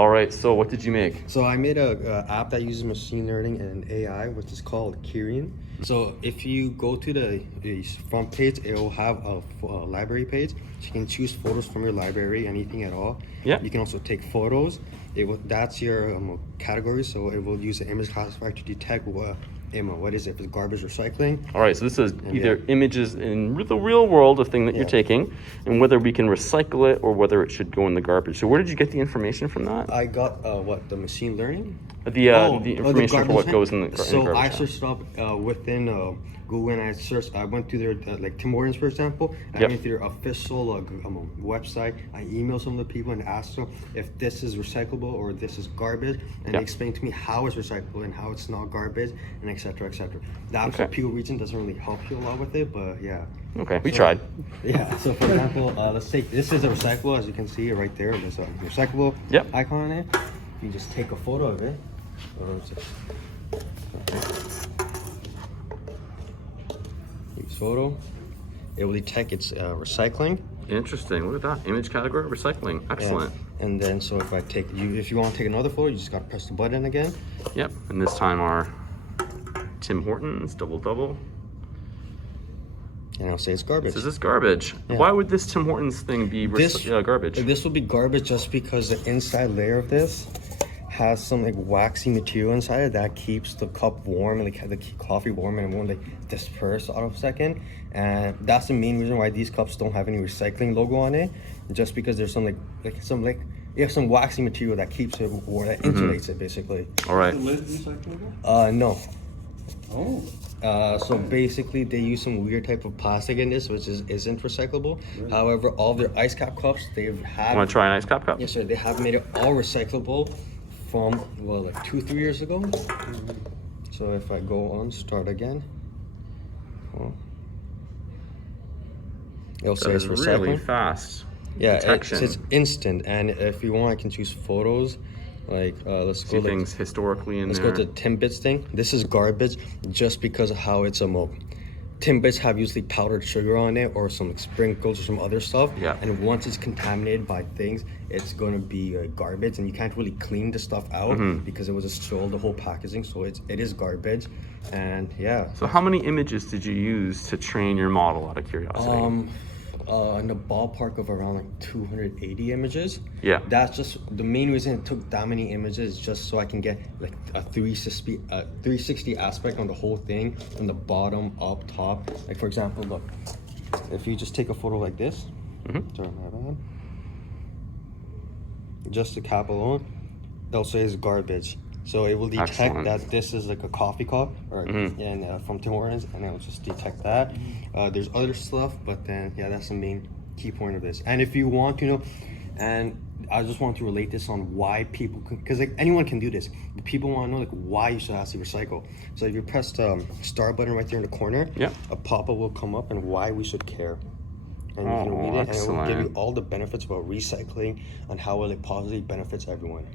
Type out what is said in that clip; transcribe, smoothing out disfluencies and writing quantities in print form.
All right, so what did you make? So I made a app that uses machine learning and AI, which is called Kirin. So if you go to the front page, it will have a library page. So you can choose photos from your library, anything at all. Yeah. You can also take photos. That's your category. So it will use the image classifier to detect what is it? If it's garbage recycling. All right, so this is either images in the real world, a thing that you're taking, and whether we can recycle it or whether it should go in the garbage. So where did you get the information from that? I got the machine learning? The information for what goes in the garbage. So I searched up within Google, and I went to their like Tim Hortons, for example. I went to their official website. I emailed some of the people and asked them if this is recyclable or this is garbage, and they explained to me how it's recyclable and how it's not garbage, and etc. etc. The actual Peel region doesn't really help you a lot with it, but yeah. Okay, we tried. Yeah, so for example, let's take, this is a recyclable, as you can see right there. There's a recyclable icon on it. You just take a photo of it. Use photo. It will detect it's recycling. Interesting. Look at that. Image category, recycling. Excellent. And then, so if you want to take another photo, you just got to press the button again. Yep. And this time our Tim Hortons double. And I'll say it's garbage. This is garbage. Yeah. Why would this Tim Hortons thing be garbage? This will be garbage just because the inside layer of this has some like waxy material inside it that keeps the cup warm, like the coffee warm, and it won't like disperse out of a second. And that's the main reason why these cups don't have any recycling logo on it, just because there's some some waxy material that keeps it warm, that insulates it basically. All right. Is the lid recyclable? No. Oh. So basically they use some weird type of plastic in this, which isn't recyclable. Really? However, all their ice cap cups, they've had... Want to try an ice cap cup? Yes, sir. They have made it all recyclable from, well, like 2-3 years ago. So if I go on, start again. Well, it'll say it's recycling. Really fast. Yeah, it's instant. And if you want, I can choose photos. Like let's go things historically in let's there. Go to the Timbits thing. This is garbage just because of how it's Timbits have usually powdered sugar on it or some sprinkles or some other stuff. Yeah. And once it's contaminated by things, it's going to be garbage, and you can't really clean the stuff out because it was just sold, the whole packaging. So it is garbage, and yeah. So how many images did you use to train your model, out of curiosity? In the ballpark of around like 280 images. Yeah. That's just the main reason it took that many images, just so I can get like a 360 aspect on the whole thing, from the bottom up top. Like for example, look, if you just take a photo like this, turn that on, just the cap alone, they'll say it's garbage. So it will detect that this is like a coffee cup, or and from Tim Hortons, and it will just detect that. There's other stuff, but then that's the main key point of this. And if you want to know, and I just want to relate this on why people, because like anyone can do this, but people want to know like why you should actually recycle. So if you press the start button right there in the corner, a pop-up will come up and why we should care. And you can read it, and it will give you all the benefits about recycling and how it positively benefits everyone.